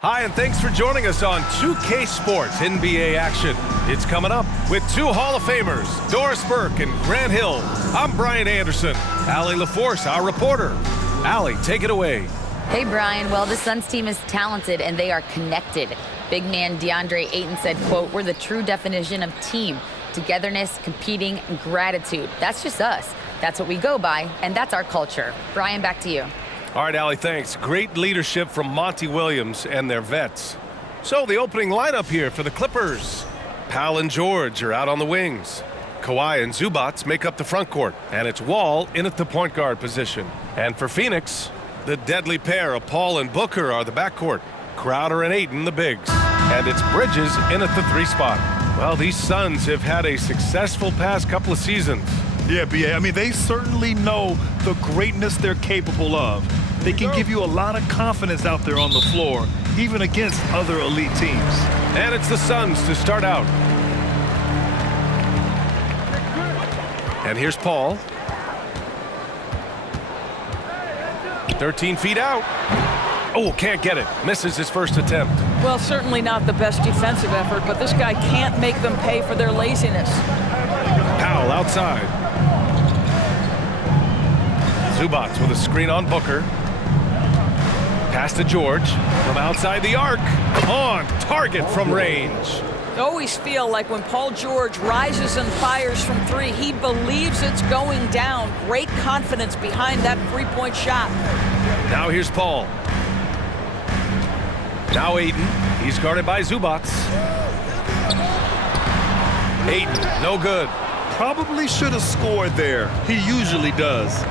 Hi, and thanks for joining us on 2K Sports NBA action. It's coming up with two Hall of Famers, Doris Burke and Grant Hill. I'm Brian Anderson. Allie LaForce, our reporter. Allie, take it away. Hey, Brian. Well, the Suns team is talented, and they are connected. Big man DeAndre Ayton said, quote, "We're the true definition of team. Togetherness, competing, and gratitude. That's just us. That's what we go by, and that's our culture." Brian, back to you. All right, Allie, thanks. Great leadership from Monty Williams and their vets. So the opening lineup here for the Clippers. Powell and George are out on the wings. Kawhi and Zubac make up the front court, and it's Wall in at the point guard position. And for Phoenix, the deadly pair of Paul and Booker are the backcourt. Crowder and Ayton the bigs. And it's Bridges in at the 3 spot. Well, these Suns have had a successful past couple of seasons. Yeah, B.A. I mean, they certainly know the greatness they're capable of. They can give you a lot of confidence out there on the floor, even against other elite teams. And it's the Suns to start out. And here's Paul. 13 feet out. Oh, can't get it. Misses his first attempt. Well, certainly not the best defensive effort, but this guy can't make them pay for their laziness. Powell outside. Zubac with a screen on Booker. Pass to George from outside the arc. On target from range. I always feel like when Paul George rises and fires from 3, he believes it's going down. Great confidence behind that 3-point shot. Now here's Paul. Now Ayton. He's guarded by Zubac. Ayton, no good. Probably should have scored there. He usually does.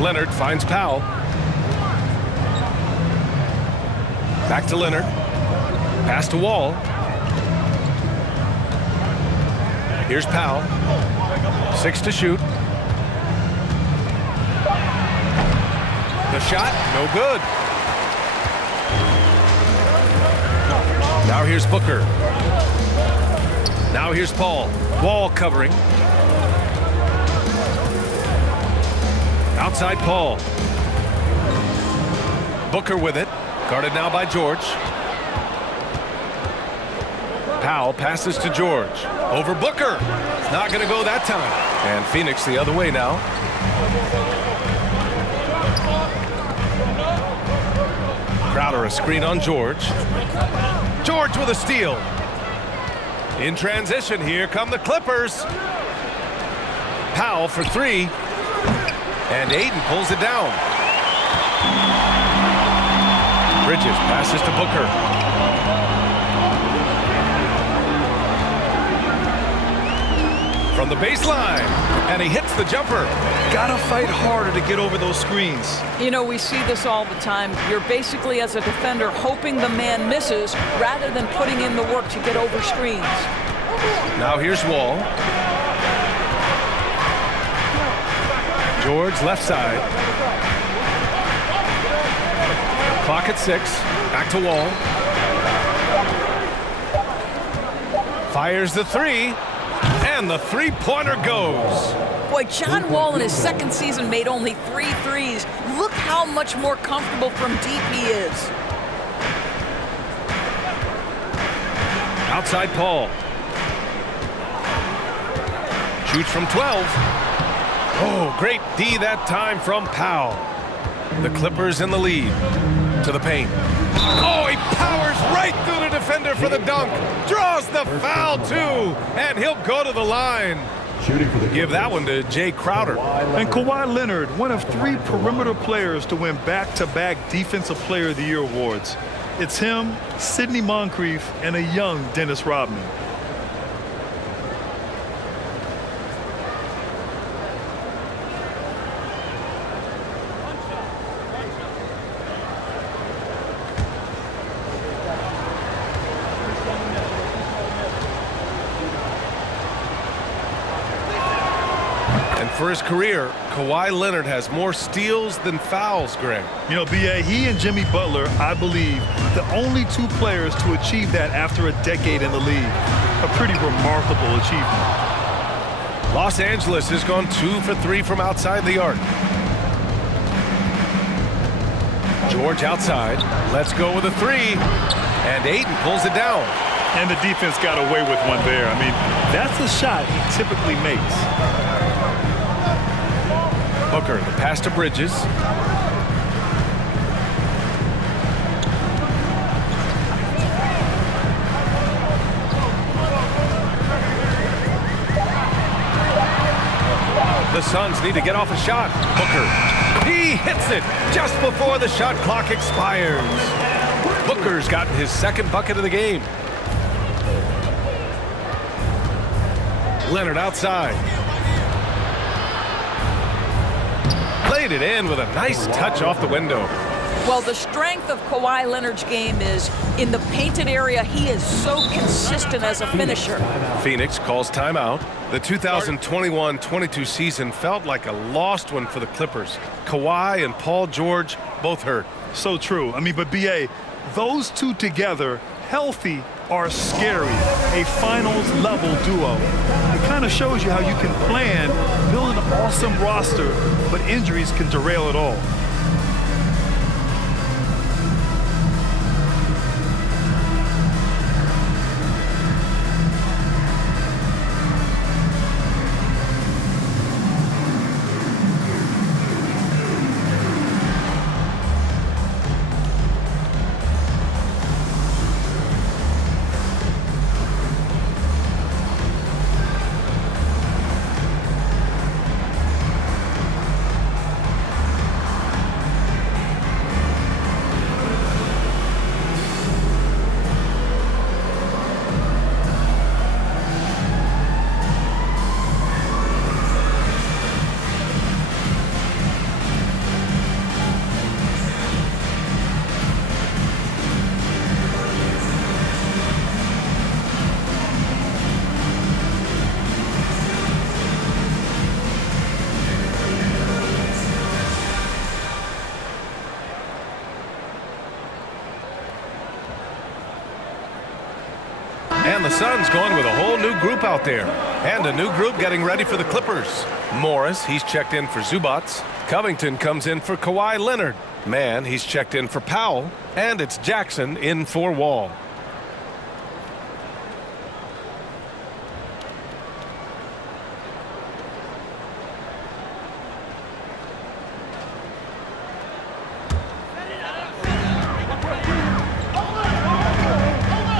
Leonard finds Powell. Back to Leonard. Pass to Wall. Here's Powell. 6 to shoot. The shot, no good. Now here's Booker. Now here's Paul. Wall covering. Outside Paul. Booker with it. Guarded now by George. Powell passes to George. Over Booker. Not going to go that time. And Phoenix the other way now. Crowder a screen on George. George with a steal. In transition, here come the Clippers. Powell for 3. And Ayton pulls it down. Bridges passes to Booker. From the baseline, and he hits the jumper. Gotta fight harder to get over those screens. You know, we see this all the time. You're basically, as a defender, hoping the man misses rather than putting in the work to get over screens. Now here's Wall. George left side. Clock at 6. Back to Wall. Fires the 3. And the 3-pointer goes. Boy, John Wall in his second season made only 3 threes. Look how much more comfortable from deep he is. Outside Paul. Shoots from 12. Oh, great D that time from Powell. The Clippers in the lead. To the paint. Oh, he powers right through the defender for the dunk. Draws the foul, too. And he'll go to the line. Give that one to Jay Crowder. And Kawhi Leonard, one of 3 perimeter players to win back-to-back Defensive Player of the Year awards. It's him, Sidney Moncrief, and a young Dennis Rodman. For his career, Kawhi Leonard has more steals than fouls, Greg. You know, B.A., he and Jimmy Butler, I believe, the only 2 players to achieve that after a decade in the league. A pretty remarkable achievement. Los Angeles has gone 2 for 3 from outside the arc. George outside. Let's go with a 3. And Ayton pulls it down. And the defense got away with one there. I mean, that's a shot he typically makes. Booker, the pass to Bridges. The Suns need to get off a shot. Booker, he hits it just before the shot clock expires. Booker's gotten his 2nd bucket of the game. Leonard outside. Laid it in with a nice touch off the window. Well, the strength of Kawhi Leonard's game is in the painted area. He is so consistent as a finisher. Phoenix calls timeout. The 2021-22 season felt like a lost one for the Clippers. Kawhi and Paul George both hurt. So true. I mean, but B.A., those 2 together, healthy, are scary. A finals-level duo. It kind of shows you how you can plan, build an awesome roster, but injuries can derail it all. And the Suns going with a whole new group out there. And a new group getting ready for the Clippers. Morris, he's checked in for Zubats. Covington comes in for Kawhi Leonard. Mann, he's checked in for Powell. And it's Jackson in for Wall.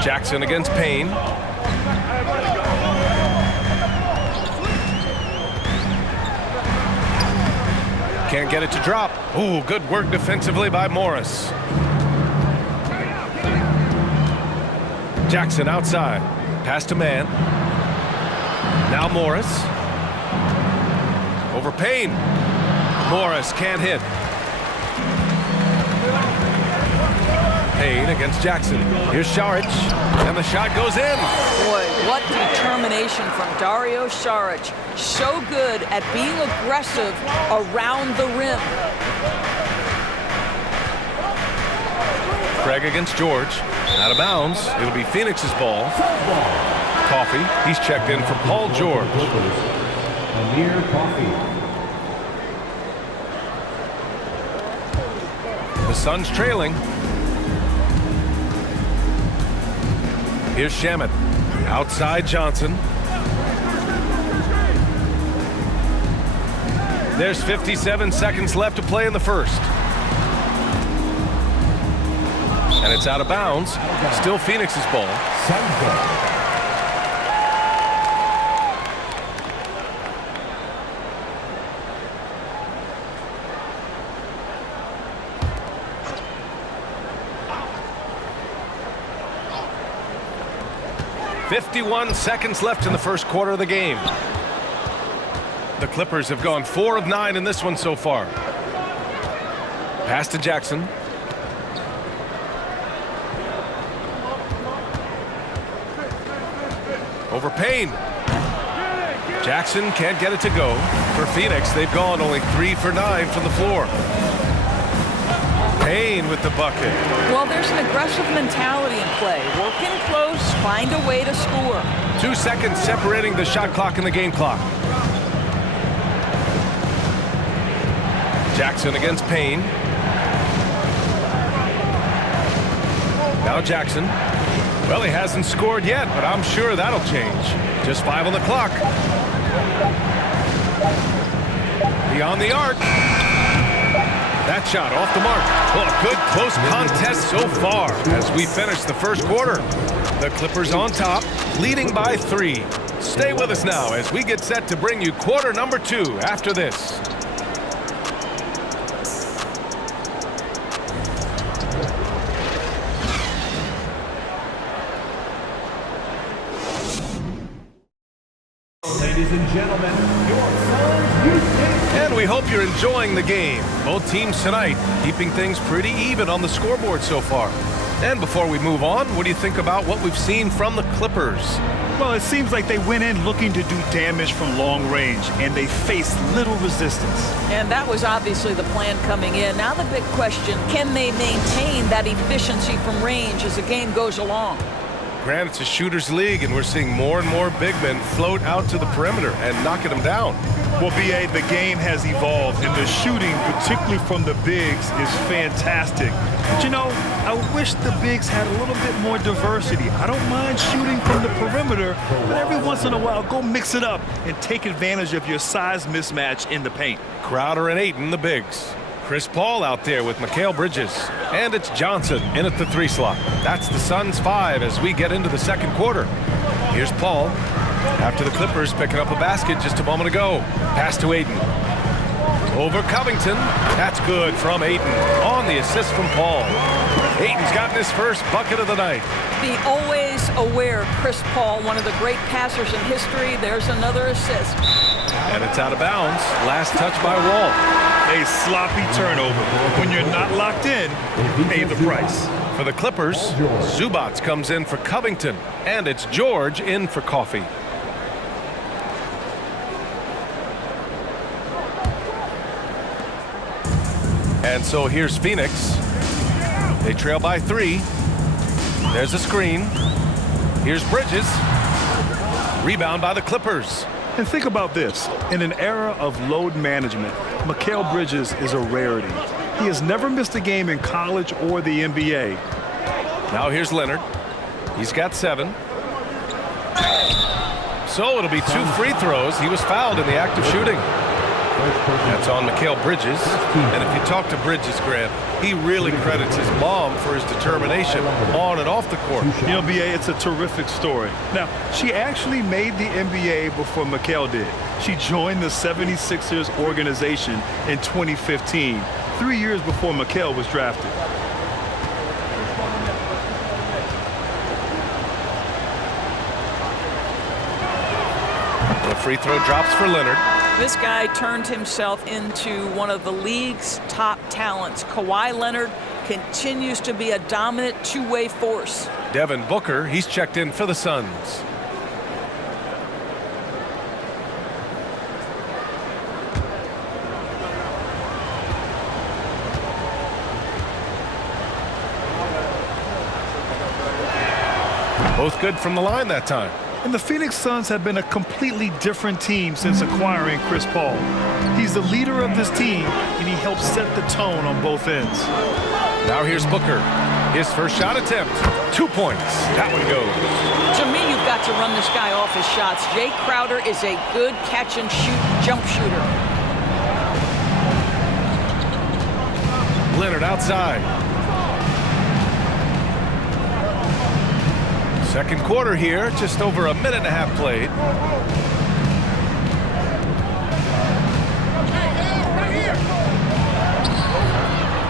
Jackson against Payne. Can't get it to drop. Ooh, good work defensively by Morris. Jackson outside. Pass to Mann. Now Morris. Over Payne. Morris can't hit. Payne against Jackson. Here's Saric, and the shot goes in. Boy, what determination from Dario Saric. So good at being aggressive around the rim. Craig against George. Out of bounds. It'll be Phoenix's ball. Coffey, he's checked in for Paul George. Amir Coffey. The Suns trailing. Here's Shamet. Outside Johnson. There's 57 seconds left to play in the first. And it's out of bounds. Still Phoenix's ball. 51 seconds left in the first quarter of the game. The Clippers have gone 4 of 9 in this one so far. Pass to Jackson. Over Payne. Jackson can't get it to go. For Phoenix, they've gone only 3 for 9 from the floor. Payne with the bucket. Well, there's an aggressive mentality in play. Work in close, find a way to score. 2 seconds separating the shot clock and the game clock. Jackson against Payne. Now Jackson. Well, he hasn't scored yet, but I'm sure that'll change. Just 5 on the clock. Beyond the arc. That shot off the mark. Well, a good close contest so far as we finish the first quarter. The Clippers on top, leading by 3. Stay with us now as we get set to bring you quarter number 2 after this. Ladies and gentlemen, your Suns Houston. And we hope you're enjoying the game. Both teams tonight keeping things pretty even on the scoreboard so far. And before we move on, what do you think about what we've seen from the Clippers? Well, it seems like they went in looking to do damage from long range, and they faced little resistance. And that was obviously the plan coming in. Now the big question, can they maintain that efficiency from range as the game goes along? Grant, it's a shooter's league, and we're seeing more and more big men float out to the perimeter and knocking them down. Well, B.A., the game has evolved, and the shooting, particularly from the bigs, is fantastic. But, you know, I wish the bigs had a little bit more diversity. I don't mind shooting from the perimeter, but every once in a while, go mix it up and take advantage of your size mismatch in the paint. Crowder and Ayton, the bigs. Chris Paul out there with Mikal Bridges. And it's Johnson in at the 3 slot. That's the Suns' 5 as we get into the second quarter. Here's Paul. After the Clippers picking up a basket just a moment ago. Pass to Ayton. Over Covington. That's good from Ayton. On the assist from Paul. Ayton's gotten his first bucket of the night. The always aware Chris Paul, one of the great passers in history. There's another assist. And it's out of bounds. Last touch by Wall. A sloppy turnover. When you're not locked in, pay the price. For the Clippers, Zubac comes in for Covington. And it's George in for Coffee. And so here's Phoenix. They trail by 3. There's a screen. Here's Bridges. Rebound by the Clippers. And think about this. In an era of load management, Mikal Bridges is a rarity. He has never missed a game in college or the NBA. Now here's Leonard. He's got 7. So it'll be 2 free throws. He was fouled in the act of shooting. That's on Mikal Bridges. And if you talk to Bridges, Grant, he really credits his mom for his determination on and off the court. You know, B.A., it's a terrific story. Now, she actually made the NBA before Mikal did. She joined the 76ers organization in 2015, 3 years before Mikal was drafted. The free throw drops for Leonard. This guy turned himself into one of the league's top talents. Kawhi Leonard continues to be a dominant two-way force. Devin Booker, he's checked in for the Suns. Both good from the line that time. And the Phoenix Suns have been a completely different team since acquiring Chris Paul. He's the leader of this team, and he helps set the tone on both ends. Now here's Booker. His first shot attempt. 2 points. That one goes. To me, you've got to run this guy off his shots. Jay Crowder is a good catch-and-shoot jump shooter. Leonard outside. Second quarter here, just over a minute and a half played.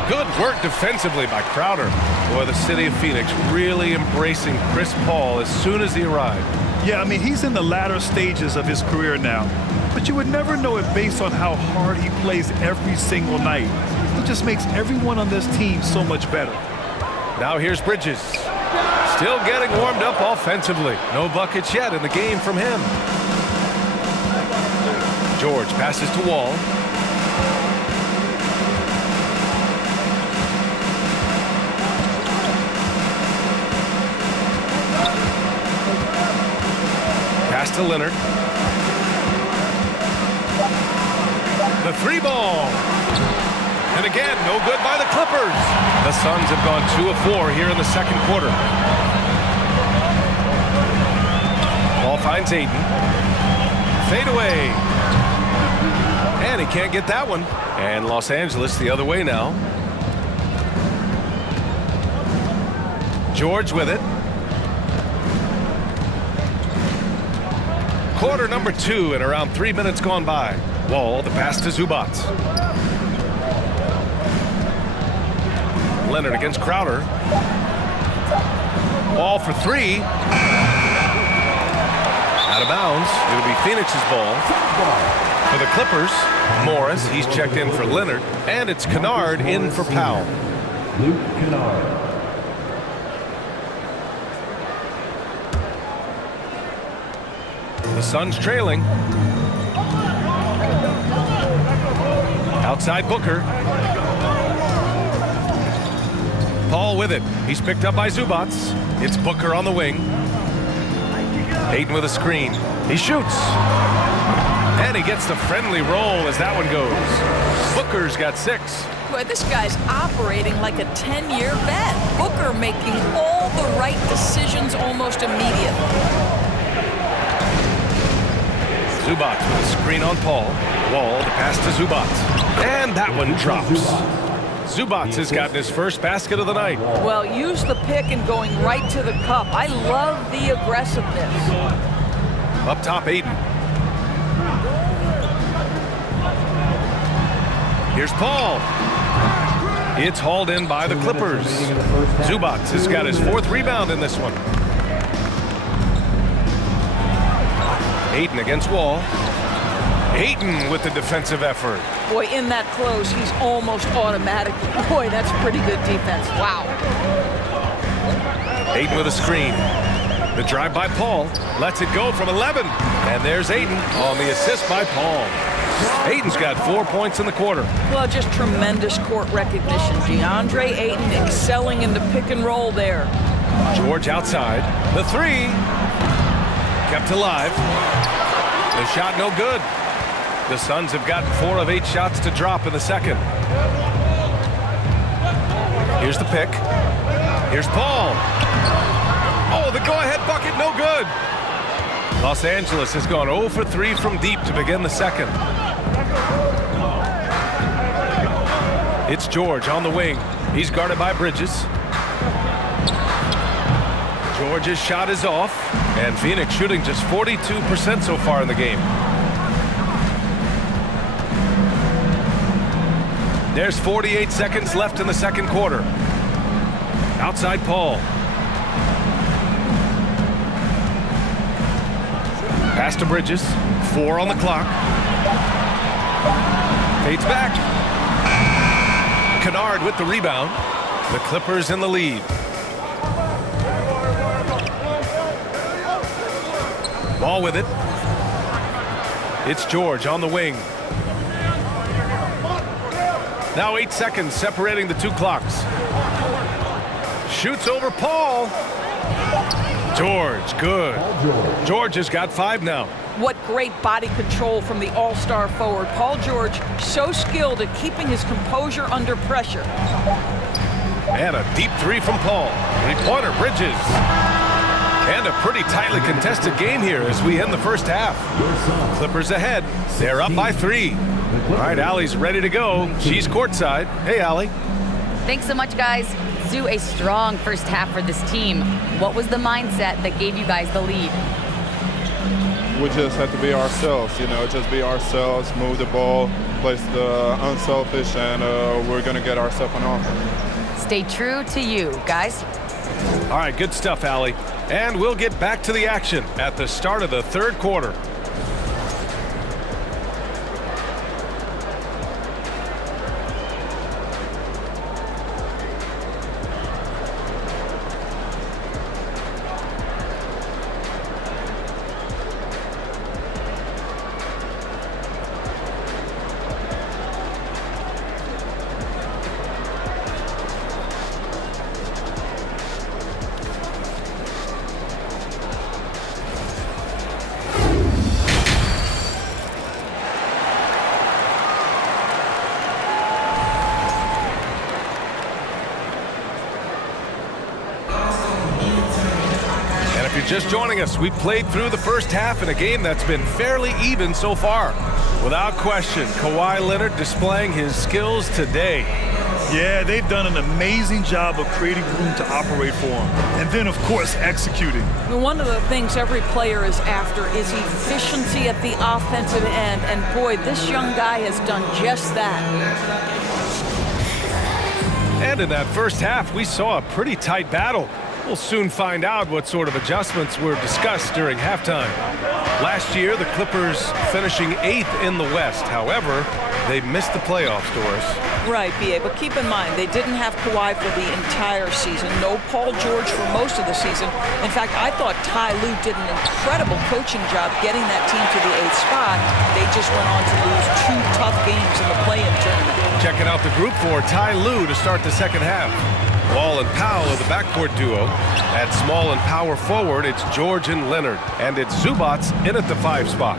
Good work defensively by Crowder. Boy, the city of Phoenix really embracing Chris Paul as soon as he arrived. Yeah, I mean, he's in the latter stages of his career now, but you would never know it based on how hard he plays every single night. He just makes everyone on this team so much better. Now here's Bridges. Still getting warmed up offensively. No buckets yet in the game from him. George passes to Wall. Pass to Leonard. The three ball. And again, no good by the Clippers. The Suns have gone 2 of 4 here in the second quarter. Ball finds Ayton. Fade away. And he can't get that one. And Los Angeles the other way now. George with it. Quarter number 2 and around 3 minutes gone by. Wall, the pass to Zubac. Leonard against Crowder. Ball for 3. Out of bounds. It'll be Phoenix's ball. For the Clippers, Morris, he's checked in for Leonard. And it's Kennard in for Powell. Luke Kennard. The Suns trailing. Outside Booker. Paul with it. He's picked up by Zubac. It's Booker on the wing. Ayton with a screen. He shoots. And he gets the friendly roll as that one goes. Booker's got 6. Boy, this guy's operating like a 10-year vet. Booker making all the right decisions almost immediately. Zubac with a screen on Paul. Wall, the pass to Zubac. And that one drops. Zubac has gotten his first basket of the night. Well, use the pick and going right to the cup. I love the aggressiveness. Up top, Ayton. Here's Paul. It's hauled in by the Clippers. Zubac has got his 4th rebound in this one. Ayton against Wall. Ayton with the defensive effort. Boy, in that close, he's almost automatic. Boy, that's pretty good defense. Wow. Ayton with a screen. The drive by Paul. Lets it go from 11. And there's Ayton on the assist by Paul. Ayton's got 4 points in the quarter. Well, just tremendous court recognition. DeAndre Ayton excelling in the pick and roll there. George outside. The 3. Kept alive. The shot no good. The Suns have gotten 4 of 8 shots to drop in the second. Here's the pick. Here's Paul. Oh, the go-ahead bucket, no good. Los Angeles has gone 0 for 3 from deep to begin the second. It's George on the wing. He's guarded by Bridges. George's shot is off, and Phoenix shooting just 42% so far in the game. There's 48 seconds left in the second quarter. Outside Paul. Pass to Bridges. 4 on the clock. Fades back. Kennard with the rebound. The Clippers in the lead. Ball with it. It's George on the wing. Now 8 seconds separating the 2 clocks. Shoots over Paul. George, good. George has got 5 now. What great body control from the all-star forward. Paul George, so skilled at keeping his composure under pressure. And a deep 3 from Paul. 3-pointer, Bridges. And a pretty tightly contested game here as we end the first half. Clippers ahead. They're up by 3. All right, Allie's ready to go. She's courtside. Hey, Allie. Thanks so much, guys. Zoo, a strong first half for this team. What was the mindset that gave you guys the lead? We just have to be ourselves, just be ourselves, move the ball, play unselfish, and we're going to get ourselves an offense. Stay true to you, guys. All right, good stuff, Allie. And we'll get back to the action at the start of the third quarter. If you're just joining us, we've played through the first half in a game that's been fairly even so far. Without question, Kawhi Leonard displaying his skills today. Yeah, they've done an amazing job of creating room to operate for him. And then, of course, executing. One of the things every player is after is efficiency at the offensive end. And boy, this young guy has done just that. And in that first half, we saw a pretty tight battle. We'll soon find out what sort of adjustments were discussed during halftime. Last year, the Clippers finishing 8th in the West. However, they missed the playoffs, Doris. Right, B.A., but keep in mind, they didn't have Kawhi for the entire season. No Paul George for most of the season. In fact, I thought Ty Lue did an incredible coaching job getting that team to the 8th spot. They just went on to lose 2 tough games in the play-in tournament. Checking out the group for Ty Lue to start the second half. Wall and Powell are the backcourt duo. At small and power forward, it's George and Leonard. And it's Zubac in at the 5 spot.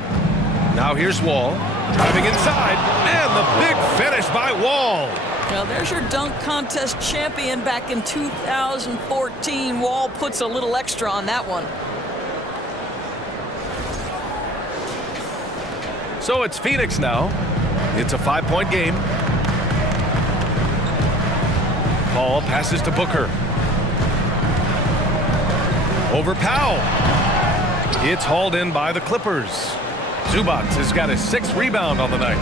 Now here's Wall, driving inside, and the big finish by Wall. Well, there's your dunk contest champion back in 2014. Wall puts a little extra on that one. So it's Phoenix now. It's a 5-point game. Paul passes to Booker. Over Powell. It's hauled in by the Clippers. Zubac has got his 6th rebound on the night.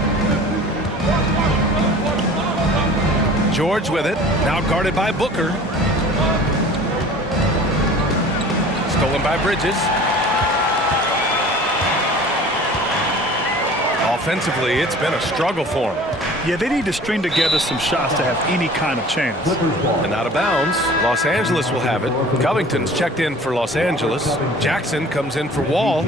George with it, now guarded by Booker. Stolen by Bridges. Offensively, it's been a struggle for him. Yeah, they need to string together some shots to have any kind of chance. And out of bounds, Los Angeles will have it. Covington's checked in for Los Angeles. Jackson comes in for Wall.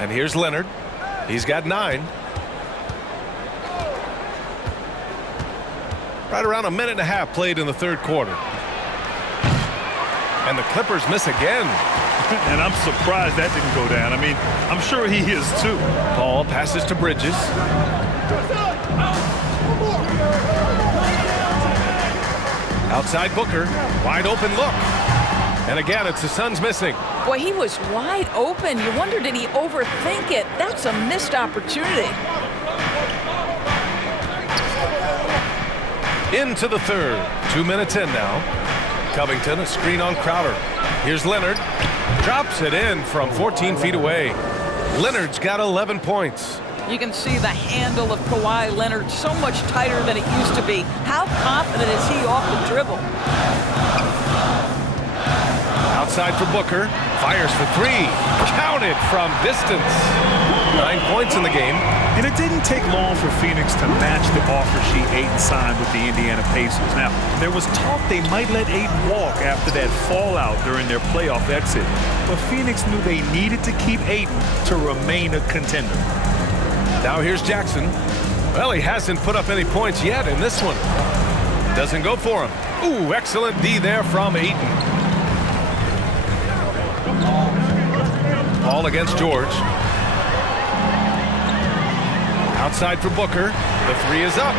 And here's Leonard. He's got 9. Right around a minute and a half played in the third quarter. And the Clippers miss again. And I'm surprised that didn't go down. I mean, I'm sure he is too. Paul passes to Bridges. Outside Booker. Wide open look. And again, it's the Suns missing. Boy, he was wide open. You wonder, did he overthink it? That's a missed opportunity. Into the third. 2 minutes in now. Covington, a screen on Crowder. Here's Leonard. Drops it in from 14 feet away. Leonard's got 11 points. You can see the handle of Kawhi Leonard so much tighter than it used to be. How confident is he off the dribble? Outside for Booker. Fires for 3. Counted from distance. 9 points in the game. And it didn't take long for Phoenix to match the offer sheet Ayton signed with the Indiana Pacers. Now, there was talk they might let Ayton walk after that fallout during their playoff exit. But Phoenix knew they needed to keep Ayton to remain a contender. Now here's Jackson. Well, he hasn't put up any points yet in this one. Doesn't go for him. Ooh, excellent D there from Ayton. Paul against George. Outside for Booker. The 3 is up.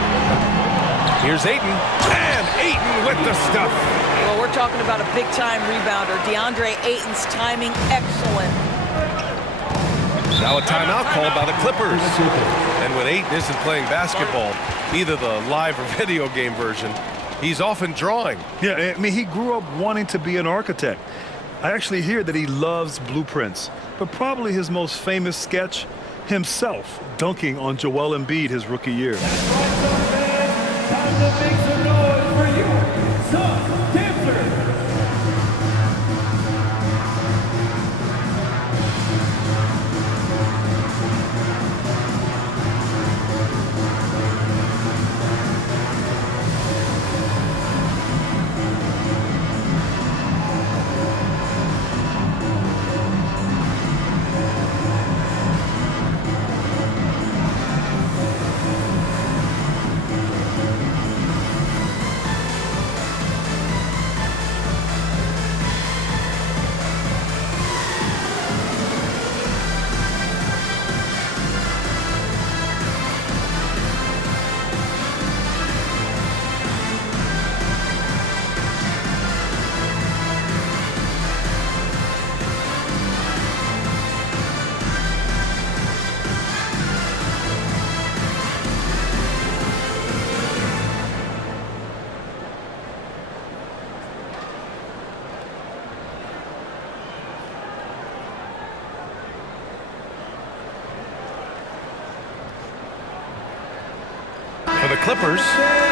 Here's Ayton. And Ayton with the stuff. Well, we're talking about a big-time rebounder. DeAndre Ayton's timing, excellent. Now a timeout called by the Clippers. And when Ayton isn't playing basketball, either the live or video game version, He's often drawing. Yeah, I mean, he grew up wanting to be an architect. I actually hear that he loves blueprints, but probably his most famous sketch, himself dunking on Joel Embiid his rookie year. Time to make some noise for you, Son Dancer. For the Clippers,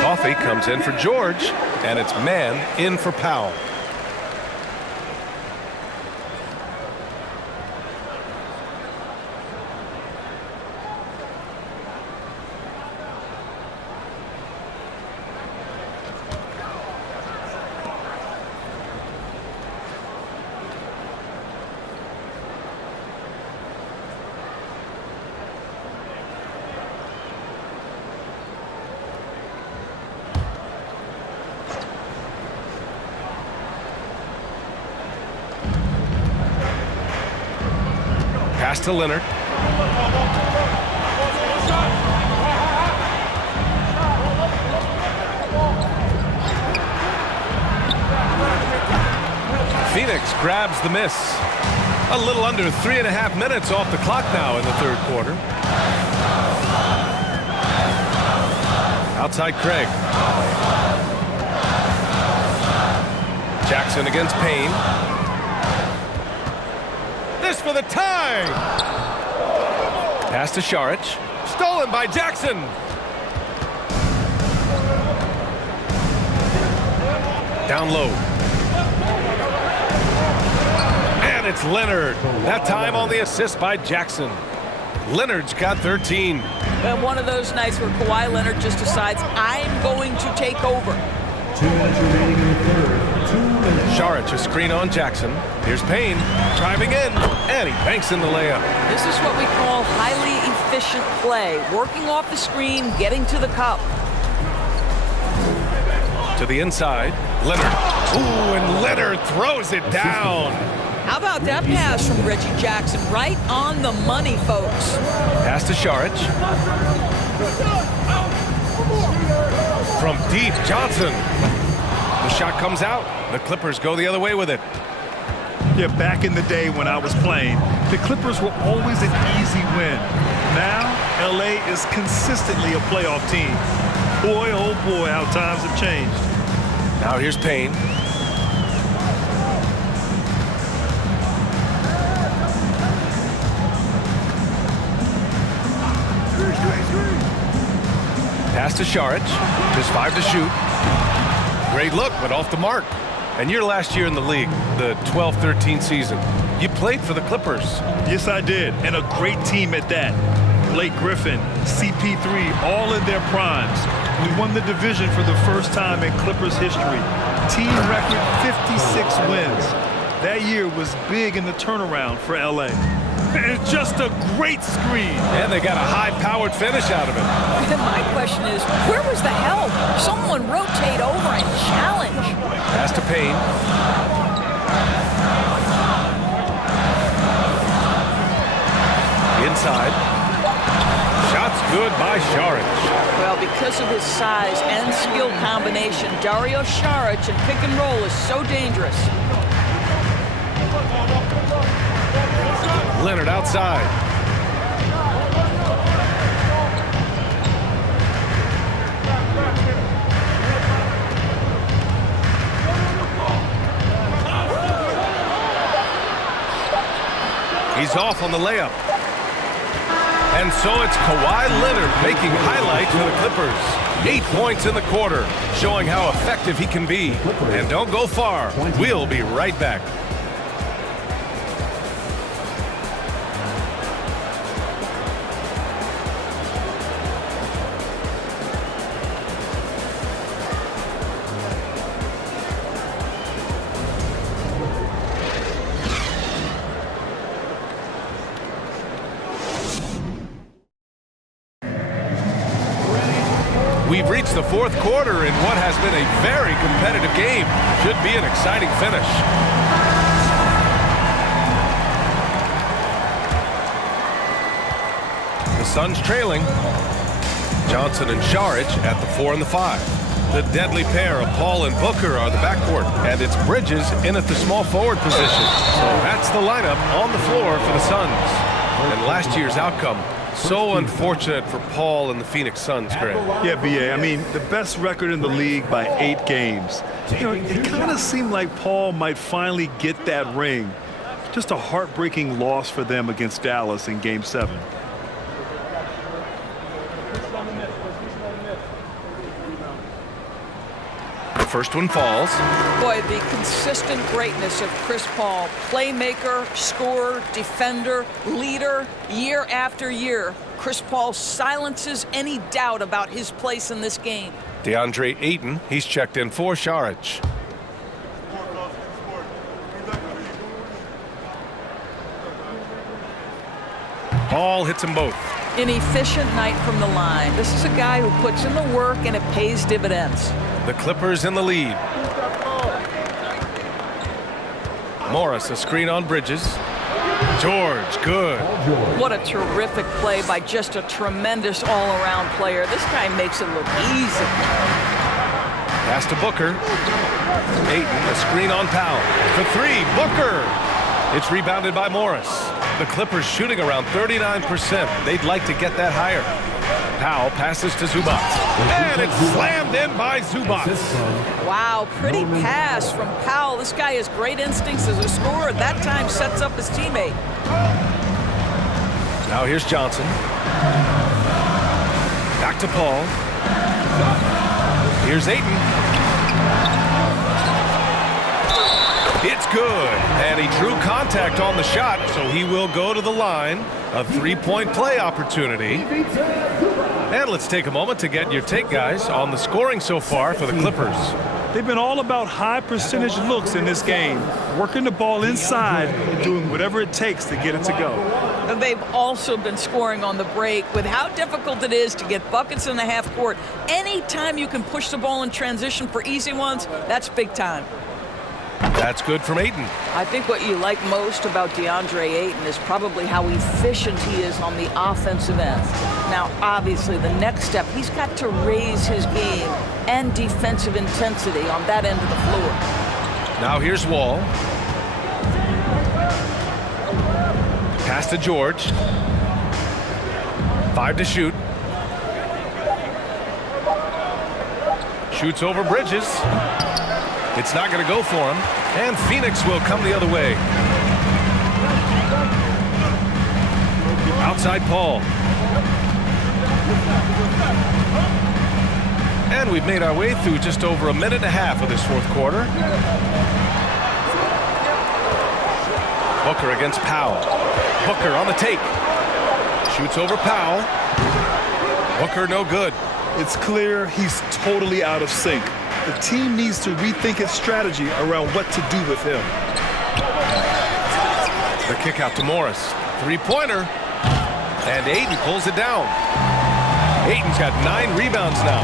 Coffey comes in for George, and it's man in for Powell. Pass to Leonard. Phoenix grabs the miss. A little under 3.5 minutes off the clock now in the third quarter. Outside Craig. Jackson against Payne. This for the tie. Pass to Šarić. Stolen by Jackson. Down low. And it's Leonard. That time on the assist by Jackson. Leonard's got 13. And one of those nights where Kawhi Leonard just decides, I'm going to take over. 2 minutes remaining in the third. 2 minutes. Šarić, a screen on Jackson. Here's Payne driving in, and he banks in the layup. This is what we call highly efficient play. Working off the screen, getting to the cup. To the inside, Leonard. Ooh, and Leonard throws it down. How about that pass from Reggie Jackson? Right on the money, folks. Pass to Šarić. From deep, Johnson. The shot comes out. The Clippers go the other way with it. Yeah, back in the day when I was playing, the Clippers were always an easy win. Now, LA is consistently a playoff team. Boy, oh boy, how times have changed. Now here's Payne. Pass to Šarić. Just 5 to shoot. Great look, but off the mark. And your last year in the league, the 12-13 season, you played for the Clippers. Yes, I did, and a great team at that. Blake Griffin, CP3, all in their primes. We won the division for the first time in Clippers history. Team record 56 wins. That year was big in the turnaround for LA. And it's just a great screen. And they got a high-powered finish out of it. And my question is, where was the help? Someone rotate over and challenge. Pass to Payne. Inside. Shots good by Šarić. Well, because of his size and skill combination, Dario Šarić and pick and roll is so dangerous. Leonard outside. He's off on the layup. And so it's Kawhi Leonard making highlights for the Clippers. 8 points in the quarter, showing how effective he can be. And don't go far. We'll be right back. We've reached the fourth quarter in what has been a very competitive game. Should be an exciting finish. The Suns trailing. Johnson and Saric at the 4 and the 5. The deadly pair of Paul and Booker are the backcourt, and it's Bridges in at the small forward position. So that's the lineup on the floor for the Suns. And last year's outcome, so unfortunate for Paul and the Phoenix Suns, Grant. Yeah, B.A., I mean, the best record in the league by 8 games. You know, it kind of seemed like Paul might finally get that ring. Just a heartbreaking loss for them against Dallas in Game 7. The first one falls. Boy, the consistent greatness of Chris Paul, playmaker, scorer, defender, leader, year after year. Chris Paul silences any doubt about his place in this game. DeAndre Ayton, he's checked in for Saric. Paul hits them both. An efficient night from the line. This is a guy who puts in the work and it pays dividends. The Clippers in the lead. Morris, a screen on Bridges. George, good. What a terrific play by just a tremendous all-around player. This guy makes it look easy. Pass to Booker. Ayton, a screen on Powell. For 3, Booker. It's rebounded by Morris. The Clippers shooting around 39%. They'd like to get that higher. Powell passes to Zubac. And it's slammed in by Zubac. Wow, pretty pass from Powell. This guy has great instincts as a scorer. That time sets up his teammate. Now here's Johnson. Back to Paul. Here's Ayton. It's good. And he drew contact on the shot, so he will go to the line. A 3-point play opportunity. And let's take a moment to get your take, guys, on the scoring so far for the Clippers. They've been all about high percentage looks in this game, working the ball inside and doing whatever it takes to get it to go. And they've also been scoring on the break. With how difficult it is to get buckets in the half court, anytime you can push the ball in transition for easy ones, that's big time. That's good from Ayton. I think what you like most about DeAndre Ayton is probably how efficient he is on the offensive end. Now, obviously, the next step, he's got to raise his game and defensive intensity on that end of the floor. Now here's Wall. Pass to George. 5 to shoot. Shoots over Bridges. It's not going to go for him. And Phoenix will come the other way. Outside Paul. And we've made our way through just over a minute and a half of this fourth quarter. Booker against Powell. Booker on the take. Shoots over Powell. Booker no good. It's clear he's totally out of sync. The team needs to rethink its strategy around what to do with him. The kick out to Morris. 3-pointer. And Ayton pulls it down. Ayton's got 9 rebounds now.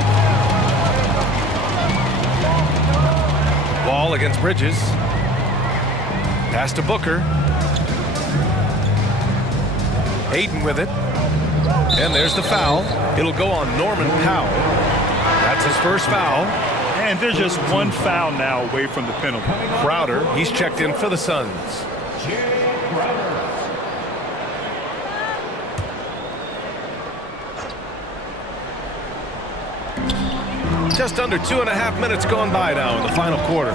Ball against Bridges. Pass to Booker. Ayton with it. And there's the foul. It'll go on Norman Powell. That's his first foul. And they're just one foul now away from the penalty. Crowder, he's checked in for the Suns. Just under 2.5 minutes gone by now in the final quarter.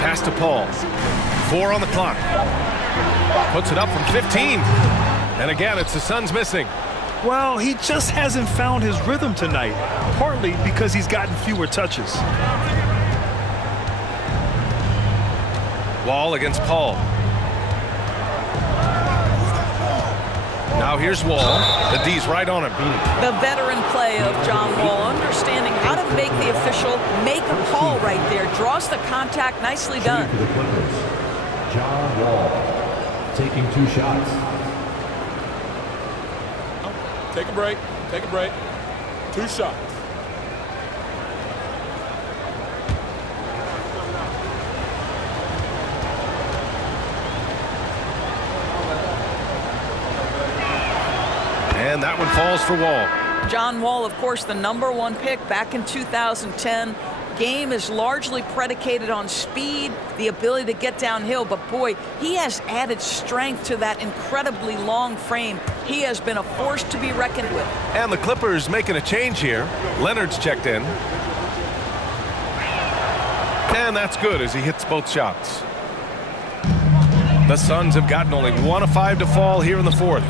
Pass to Paul. 4 on the clock. Puts it up from 15. And again, it's the Suns missing. Well, he just hasn't found his rhythm tonight, partly because he's gotten fewer touches. Wall against Paul. Now here's Wall. The D's right on him. The veteran play of John Wall, understanding how to make the official make a call right there. Draws the contact, nicely done. For the Clippers, John Wall taking 2 shots. Take a break. Take a break. 2 shots. And that one falls for Wall. John Wall, of course, the #1 pick back in 2010. Game is largely predicated on speed, the ability to get downhill, but boy, he has added strength to that incredibly long frame. He has been a force to be reckoned with. And the Clippers making a change here. Leonard's checked in. And that's good as he hits both shots. The Suns have gotten only 1 of 5 to fall here in the 4th.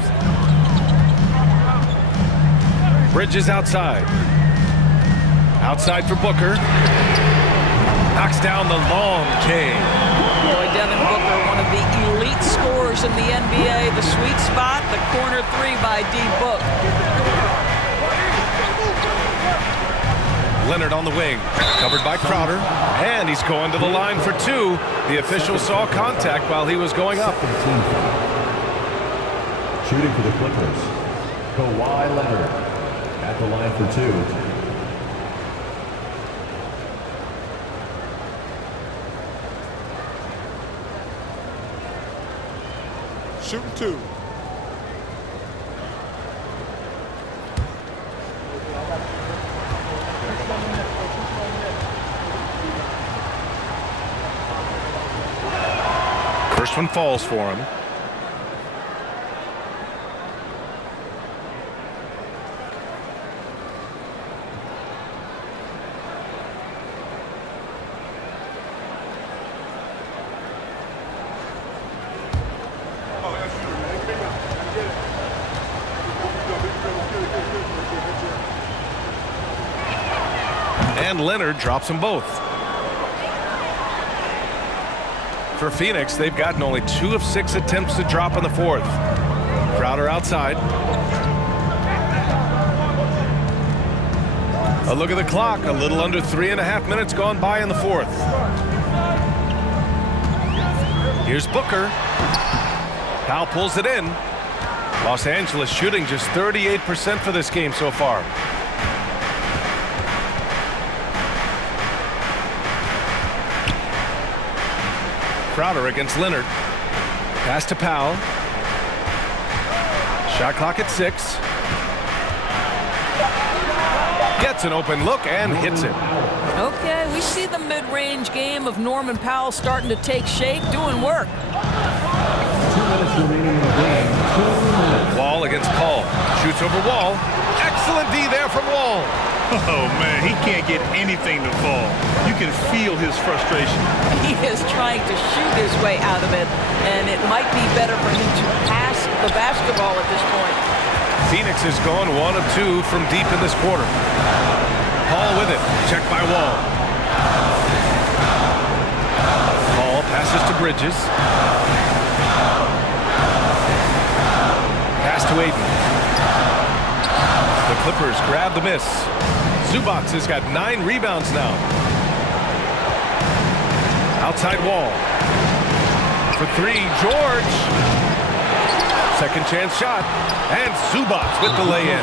Bridges outside. Outside for Booker. Knocks down the long K. Boy, Devin Booker, one of the elite scorers in the NBA. The sweet spot, the corner 3 by D. Book. Leonard on the wing. Covered by Crowder. And he's going to the line for 2. The official saw contact while he was going up. Shooting for the Clippers, Kawhi Leonard at the line for 2. Shooting 2. First one falls for him. And Leonard drops them both. For Phoenix, they've gotten only 2 of 6 attempts to drop in the 4th. Crowder outside. A look at the clock. A little under 3.5 minutes gone by in the 4th. Here's Booker. Powell pulls it in. Los Angeles shooting just 38% for this game so far. Crowder against Leonard. Pass to Powell. Shot clock at 6. Gets an open look and hits it. Okay, we see the mid-range game of Norman Powell starting to take shape, doing work. 2 minutes remaining in the game. 2 minutes. Wall against Paul. Shoots over Wall. Excellent D there from Wall. Oh, man, he can't get anything to fall. You can feel his frustration. He is trying to shoot his way out of it, and it might be better for him to pass the basketball at this point. Phoenix has gone 1 of 2 from deep in this quarter. Paul with it. Checked by Wall. Paul passes to Bridges. Pass to Ayton. The Clippers grab the miss. Zubac has got 9 rebounds now. Outside Wall. For 3, George. Second chance shot. And Zubac with the lay-in.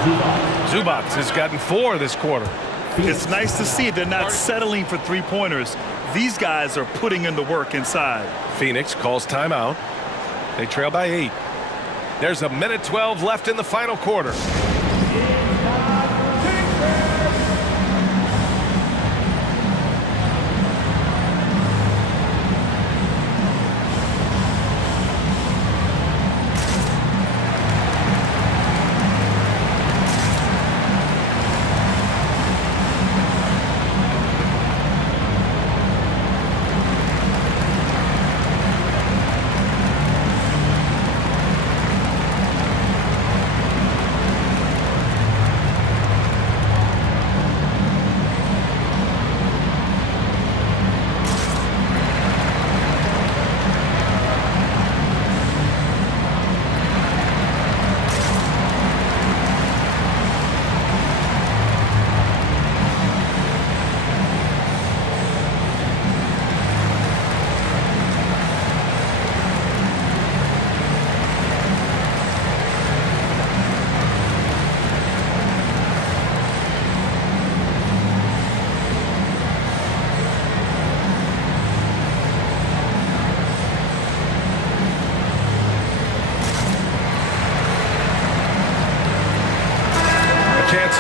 Zubac has gotten 4 this quarter. It's nice to see they're not settling for 3-pointers. These guys are putting in the work inside. Phoenix calls timeout. They trail by 8. There's 1:12 left in the final quarter.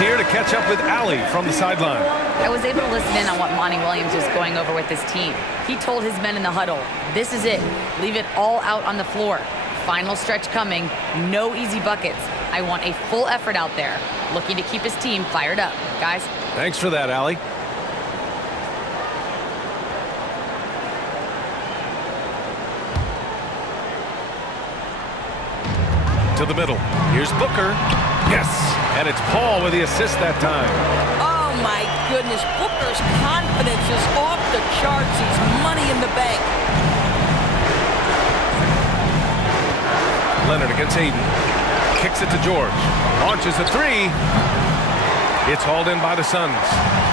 here to catch up with Allie from the sideline. I was able to listen in on what Monty Williams was going over with his team. He told his men in the huddle, this is it. Leave it all out on the floor. Final stretch coming. No easy buckets. I want a full effort out there. Looking to keep his team fired up. Guys. Thanks for that, Allie. To the middle. Here's Booker. Yes. And it's Paul with the assist that time. Oh, my goodness. Booker's confidence is off the charts. He's money in the bank. Leonard against Ayton. Kicks it to George. Launches a three. It's hauled in by the Suns.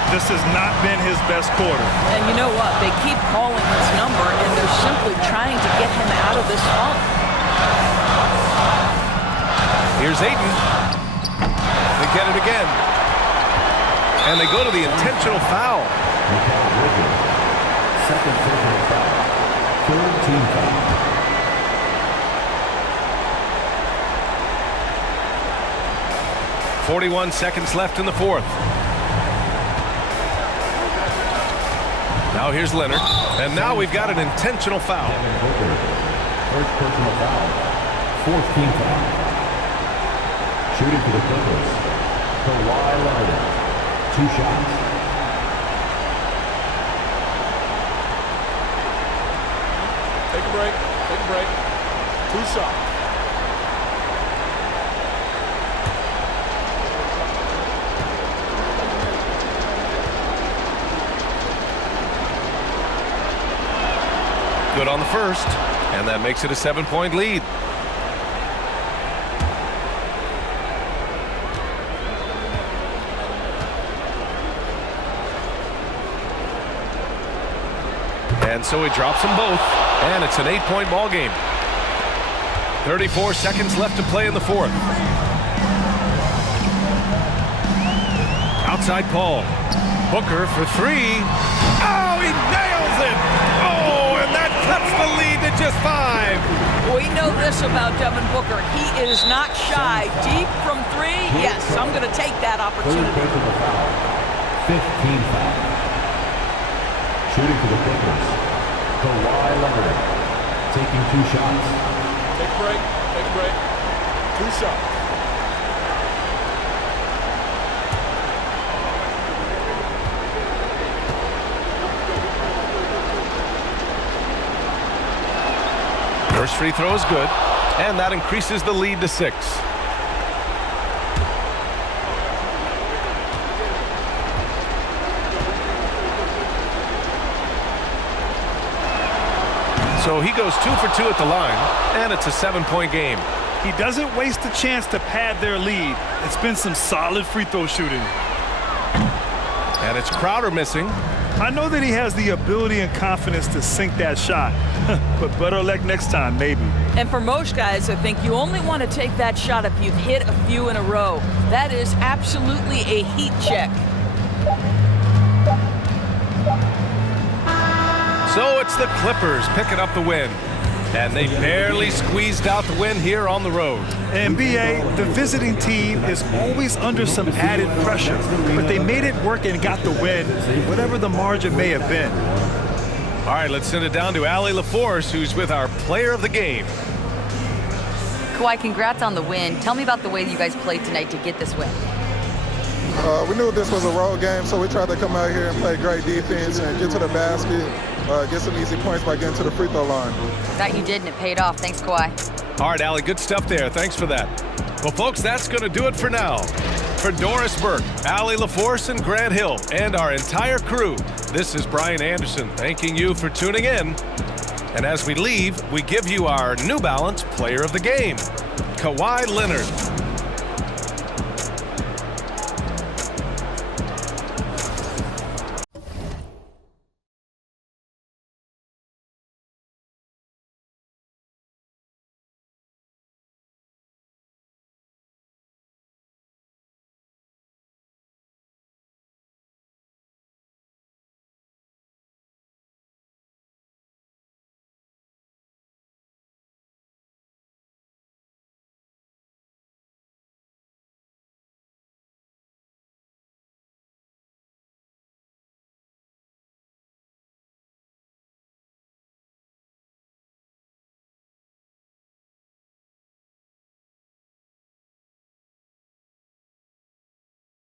This has not been his best quarter. And you know what? They keep calling his number, and they're simply trying to get him out of this funk. Here's Ayton. They get it again. And they go to the intentional foul. Second personal foul. Third team foul. .41 seconds left in the fourth. Now here's Leonard. And now we've got an intentional foul. First personal foul. Fourth team foul. Shooting for the Clippers. Kawhi Leonard. 2 shots. Take a break. Take a break. 2 shots. Good on the first, and that makes it a 7-point lead. And so he drops them both, and it's an 8-point ball game. 34 seconds left to play in the fourth. Outside Paul. Booker for three. Oh, he nails it! Oh, and that cuts the lead to just 5. We know this about Devin Booker. He is not shy. Deep from 3, yes, I'm going to take that Third opportunity. personal foul. 15 foul. Shooting for the Clippers. Kawhi Leonard. Taking 2 shots. Take a break. Take a break. 2 shots. First free throw is good, and that increases the lead to 6. So he goes 2 for 2 at the line, and it's a 7-point game. He doesn't waste a chance to pad their lead. It's been some solid free throw shooting. And it's Crowder missing. I know that he has the ability and confidence to sink that shot, but better luck next time, maybe. And for most guys, I think you only want to take that shot if you've hit a few in a row. That is absolutely a heat check. So it's the Clippers picking up the win. And they barely squeezed out the win here on the road. And BA, the visiting team is always under some added pressure, but they made it work and got the win, whatever the margin may have been. All right, let's send it down to Allie LaForce, who's with our player of the game. Kawhi, congrats on the win. Tell me about the way you guys played tonight to get this win. We knew this was a road game, so we tried to come out here and play great defense and get to the basket, get some easy points by getting to the free throw line. That you did, and it paid off. Thanks, Kawhi. All right, Allie, good stuff there. Thanks for that. Well, folks, that's going to do it for now. For Doris Burke, Allie LaForce, and Grant Hill, and our entire crew, this is Brian Anderson thanking you for tuning in. And as we leave, we give you our New Balance Player of the Game, Kawhi Leonard.